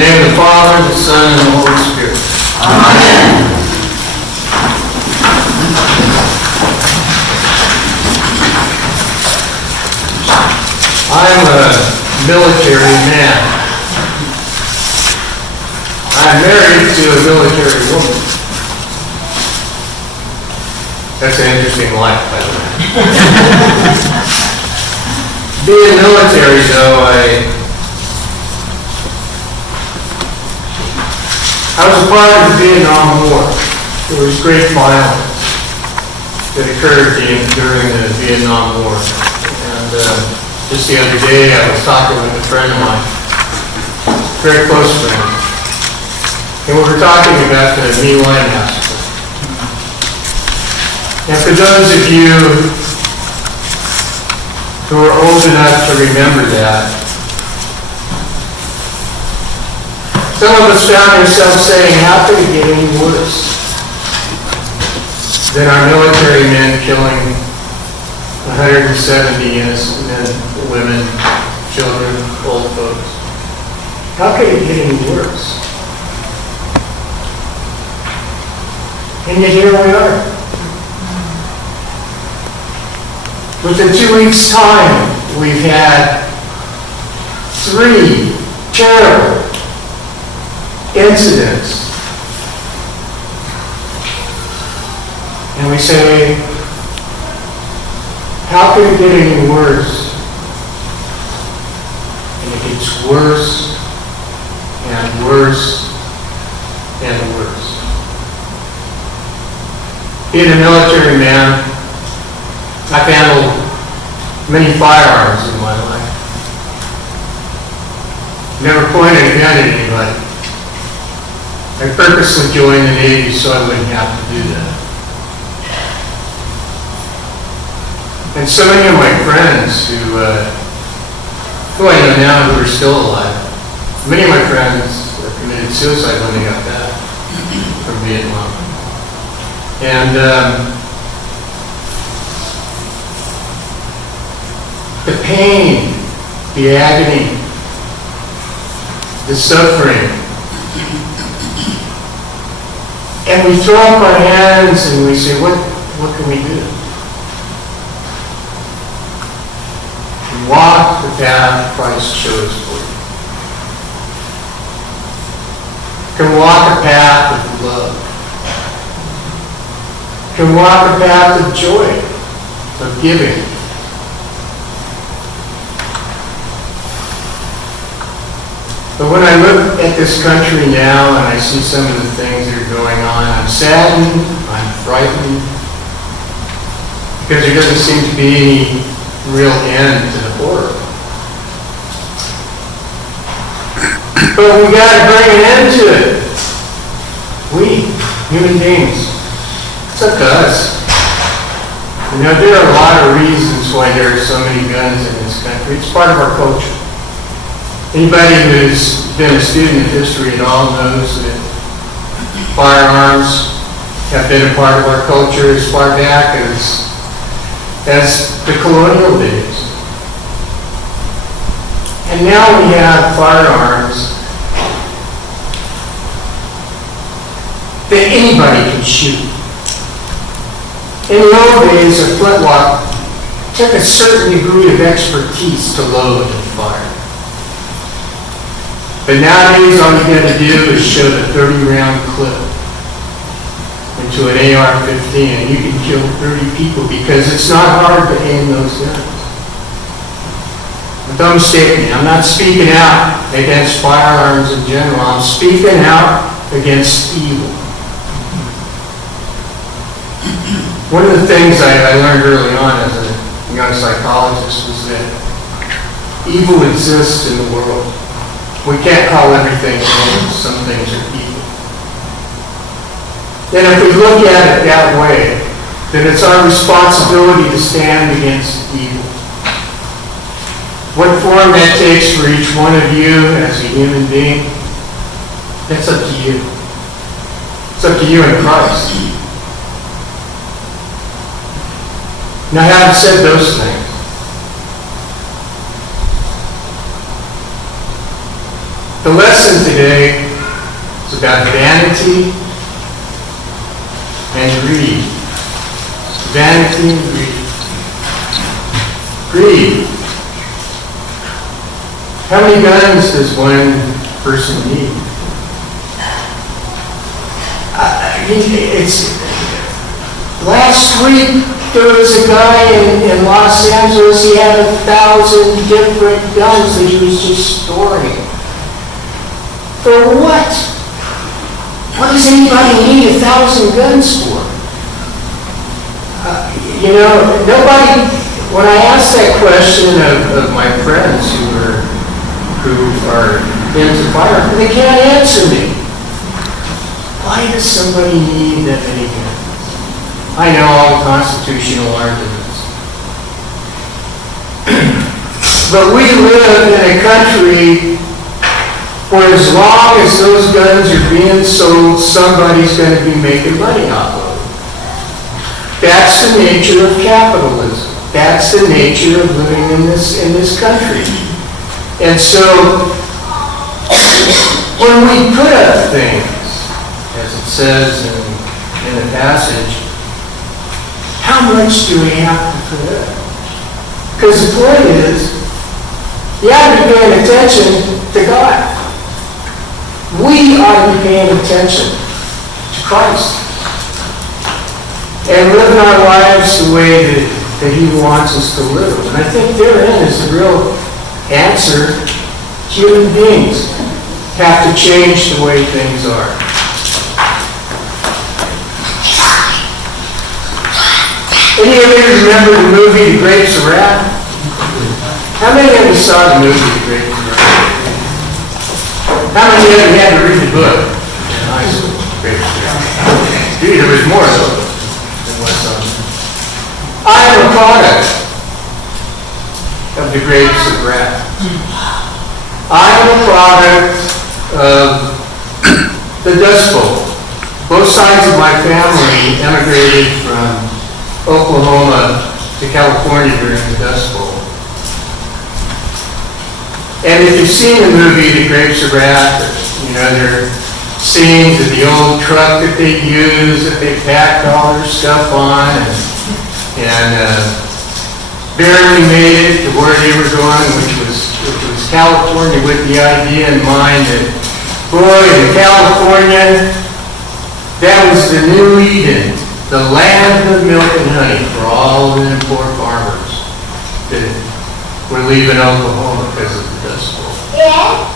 name of the Father, the Son, and the Holy Spirit. Amen. I'm a military man. I'm married to a military woman. That's an interesting life, by the way. Being military, though, I was a part of the Vietnam War. There was great violence that occurred during the Vietnam War. And just the other day, I was talking with a friend of mine, a very close friend, and we were talking about the My Lai massacre. And for those of you who are old enough to remember that, some of us found ourselves saying, how could it get any worse than our military men killing 170 innocent men, women, children, old folks? How could it get any worse? And yet here we are. Within 2 weeks' time, we've had 3 terrible incidents. And we say, how could it get any worse? And it gets worse and worse and worse. Being a military man, I've handled many firearms in my life. Never pointed a gun at anybody. I purposely joined the Navy so I wouldn't have to do that. And so many of my friends who I know now who are still alive, many of my friends committed suicide when they got back from Vietnam. And the pain, the agony, the suffering. And we throw up our hands and we say, what can we do? We walk the path Christ chose for you. Can walk a path of love. Can walk a path of joy, of giving. But when I look at this country now and I see some of the things that are going on, I'm saddened, I'm frightened, because there doesn't seem to be any real end to the horror. But we got to bring an end to it. We, human beings. It's up to us. You know, there are a lot of reasons why there are so many guns in this country. It's part of our culture. Anybody who's been a student of history at all knows that firearms have been a part of our culture as far back as the colonial days. And now we have firearms that anybody can shoot. In the old days, a flintlock took a certain degree of expertise to load and fire. But nowadays, all you got to do is shove a 30-round clip into an AR-15 and you can kill 30 people because it's not hard to aim those guns. But don't mistake me, I'm not speaking out against firearms in general. I'm speaking out against evil. One of the things I learned early on as a young psychologist was that evil exists in the world. We can't call everything wrong. Some things are evil. And if we look at it that way, then it's our responsibility to stand against evil. What form that takes for each one of you as a human being, that's up to you. It's up to you in Christ. Now, having said those things, The lesson today is about vanity and greed. Vanity and greed. Greed. How many guns does one person need? Last week there was a guy in Los Angeles. He had 1,000 different guns that he was just storing. For what? What does anybody need 1,000 guns for? Nobody. When I asked that question of my friends who are into firearms, they can't answer me. Why does somebody need that many guns? I know all the constitutional arguments. But we live in a country where as long as those guns are being sold, somebody's going to be making money off of them. That's the nature of capitalism. That's the nature of living in this country. And so, when we put up things, as it says in the passage, how much do we have to put up? Because the point is, you have to be paying attention to God. We ought to be paying attention to Christ and living our lives the way that He wants us to live. And I think therein is the real answer. Human beings have to change the way things are. Any of you remember the movie The Grapes of Wrath? How many of you saw the movie The Grapes of Wrath? How many of you had to read the book in high school? Grapes of Wrath. Dude, there was more though than what's on there. I am a product of the Grapes of Wrath. I am a product of the Dust Bowl. Both sides of my family emigrated from Oklahoma to California during the Dust Bowl. And if you've seen the movie The Grapes of Wrath, there are scenes of the old truck that they used, that they packed all their stuff on, and barely made it to where they were going, which was California, with the idea in mind that, boy, in California, that was the new Eden, the land of milk and honey for all the poor farmers that were leaving Oklahoma because of the Dust Bowl. Yeah.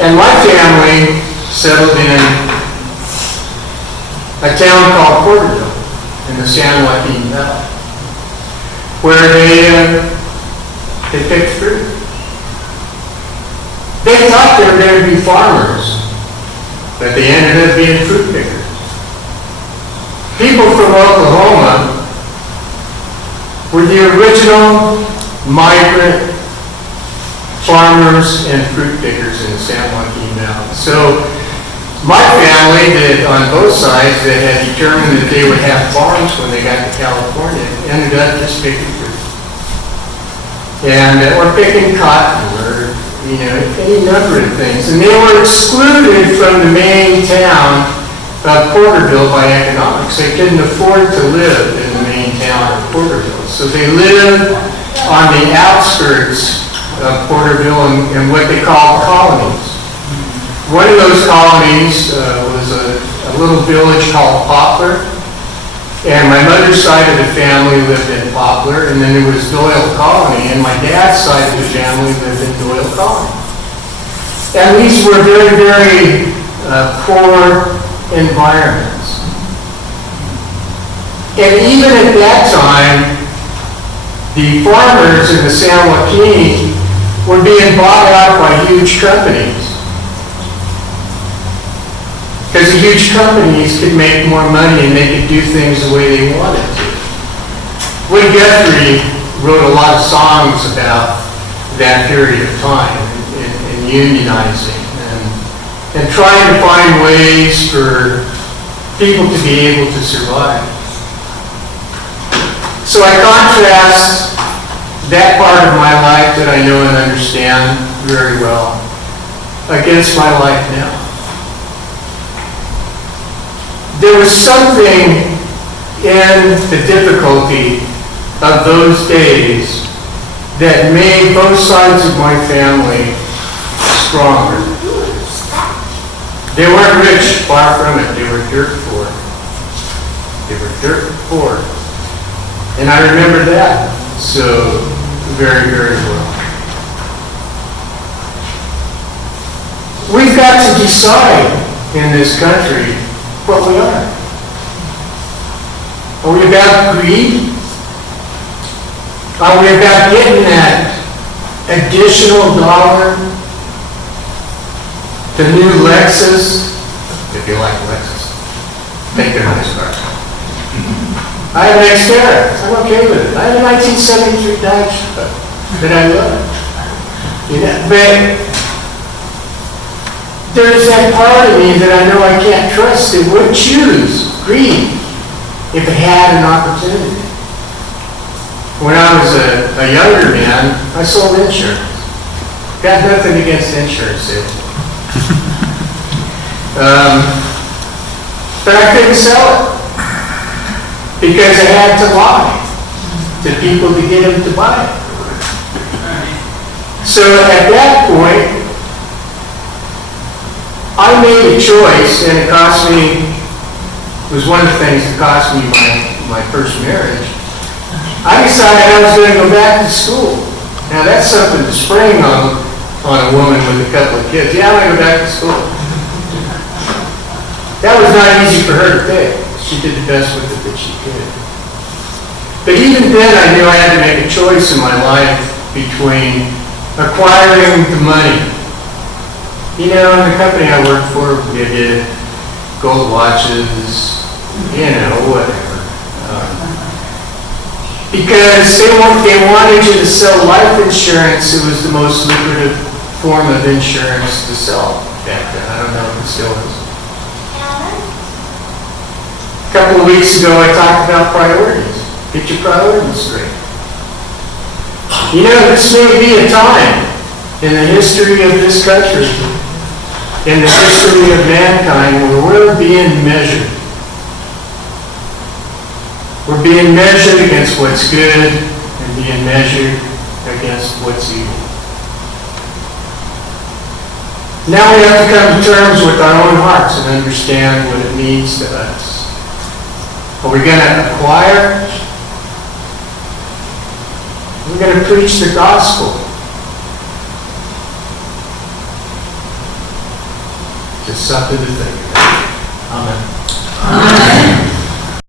And my family settled in a town called Porterville in the San Joaquin Valley, where they picked fruit. They thought they were going to be farmers, but they ended up being fruit pickers. People from Oklahoma were the original migrant farmers and fruit pickers in the San Joaquin Valley. So my family, that on both sides, that had determined that they would have farms when they got to California, ended up just picking fruit. And or picking cotton, or any number of things. And they were excluded from the main town of Porterville by economics. They couldn't afford to live in the main town of Porterville. So they lived on the outskirts of Porterville in what they called colonies. One of those colonies was a little village called Poplar. And my mother's side of the family lived in Poplar, and then there was Doyle Colony, and my dad's side of the family lived in Doyle Colony. And these were very, very poor environments. And even at that time, the farmers in the San Joaquin were being bought out by huge companies. Because the huge companies could make more money and they could do things the way they wanted to. Woody Guthrie wrote a lot of songs about that period of time and unionizing and trying to find ways for people to be able to survive. So I contrast that part of my life that I know and understand very well against my life now. There was something in the difficulty of those days that made both sides of my family stronger. They weren't rich, far from it. They were dirt poor. They were dirt poor. And I remember that so very, very well. We've got to decide in this country what we are. Are we about greed? Are we about getting that additional dollar? The new Lexus, if you like Lexus, make it a nice car. I have an Xterra. I'm okay with it. I have a 1973 Dodge that I love. You know, but there's that part of me that I know I can't trust that would choose greed if it had an opportunity. When I was a younger man, I sold insurance. Got nothing against insurance sales. But I couldn't sell it because I had to lie to people to get them to buy it. So at that point, I made a choice, and it cost me, it was one of the things that cost me my first marriage. I decided I was going to go back to school. Now that's something to spring on a woman with a couple of kids. Yeah, I'm going to go back to school. That was not easy for her to take. She did the best with it that she could. But even then, I knew I had to make a choice in my life between acquiring the money. You know, in the company I worked for, we did gold watches, you know, whatever. Because they wanted you to sell life insurance. It was the most lucrative form of insurance to sell back then. I don't know if it still is. A couple of weeks ago, I talked about priorities. Get your priorities straight. You know, this may be a time in the history of this country, in the history of mankind, where we're being measured. We're being measured against what's good and being measured against what's evil. Now we have to come to terms with our own hearts and understand what it means to us. Are we going to acquire? We're going to preach the gospel. Just something to think about.